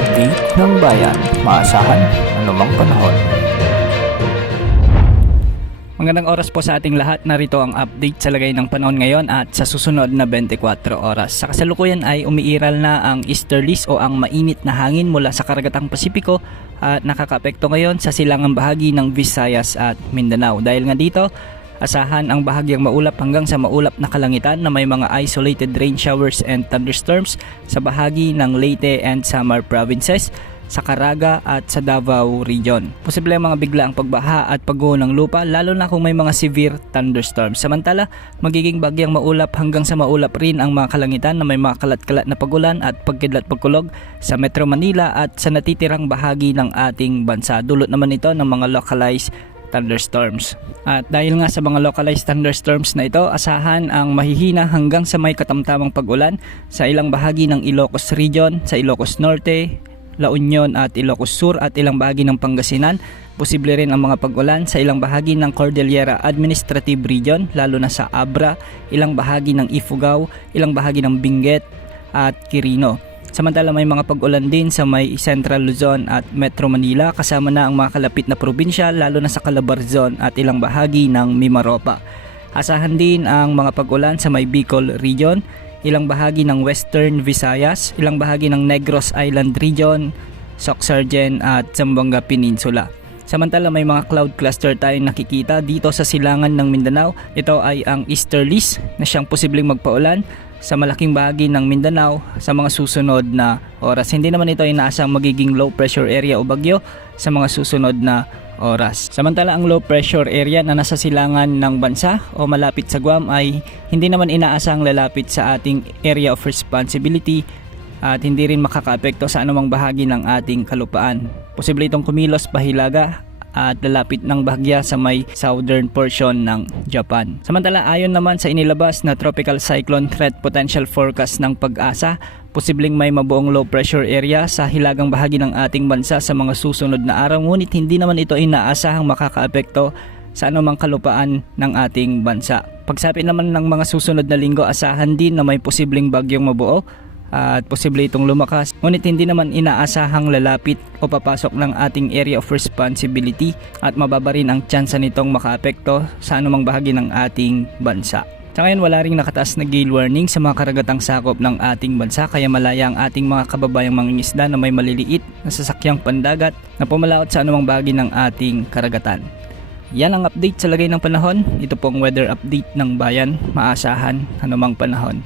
update ng bayan, maasahan anumang panahon. Magandang oras po sa ating lahat. Narito ang update sa lagay ng panahon ngayon at sa susunod na 24 oras. Sa kasalukuyan ay umiiral na ang easterlies o ang mainit na hangin mula sa karagatang Pasipiko at nakakaapekto ngayon sa silangang bahagi ng Visayas at Mindanao. Dahil nga dito, asahan ang bahagyang maulap hanggang sa maulap na kalangitan na may mga isolated rain showers and thunderstorms sa bahagi ng Leyte and Samar provinces, sa Caraga at sa Davao region. Posible ang mga biglaang pagbaha at pagguho ng lupa lalo na kung may mga severe thunderstorms. Samantala, magiging bagyang maulap hanggang sa maulap rin ang mga kalangitan na may mga kalat-kalat na pagulan at pagkidlat pagkulog sa Metro Manila at sa natitirang bahagi ng ating bansa. Dulot naman ito ng mga localized thunderstorms. At dahil nga sa mga localized thunderstorms na ito, asahan ang mahihina hanggang sa may katamtamang pag-ulan sa ilang bahagi ng Ilocos region, sa Ilocos Norte, La Union at Ilocos Sur at ilang bahagi ng Pangasinan. Posible rin ang mga pag-ulan sa ilang bahagi ng Cordillera Administrative Region, lalo na sa Abra, ilang bahagi ng Ifugao, ilang bahagi ng Benguet at Quirino. Samantala may mga pag-ulan din sa may Central Luzon at Metro Manila, kasama na ang mga kalapit na probinsya lalo na sa Calabarzon at ilang bahagi ng Mimaropa. Asahan din ang mga pag-ulan sa may Bicol Region, ilang bahagi ng Western Visayas, ilang bahagi ng Negros Island Region, Soxargen at Zamboanga Peninsula. Samantala may mga cloud cluster tayong nakikita dito sa silangan ng Mindanao. Ito ay ang easterlies na siyang posibleng magpaulan sa malaking bahagi ng Mindanao sa mga susunod na oras. Hindi naman ito inaasang magiging low pressure area o bagyo sa mga susunod na oras. Samantala ang low pressure area na nasa silangan ng bansa o malapit sa Guam ay hindi naman inaasang lalapit sa ating area of responsibility at hindi rin makakaapekto sa anumang bahagi ng ating kalupaan. Posible itong kumilos pahilaga at lalapit ng bahagya sa may southern portion ng Japan. Samantala ayon naman sa inilabas na Tropical Cyclone Threat Potential Forecast ng Pag-asa, posibleng may mabuong low pressure area sa hilagang bahagi ng ating bansa sa mga susunod na araw, ngunit hindi naman ito inaasahang makakaapekto sa anumang kalupaan ng ating bansa. Pagsapit naman ng mga susunod na linggo, asahan din na may posibleng bagyong mabuo at posible itong lumakas, ngunit hindi naman inaasahang lalapit o papasok ng ating area of responsibility at mababa rin ang tsansa nitong makaapekto sa anumang bahagi ng ating bansa. Sa ngayon wala ring nakataas na gale warning sa mga karagatang sakop ng ating bansa, kaya malaya ang ating mga kababayang mangingisda na may maliliit na sasakyang pandagat na pumalaot sa anumang bahagi ng ating karagatan. Yan ang update sa lagay ng panahon. Ito po ang weather update ng bayan, maasahan anumang panahon.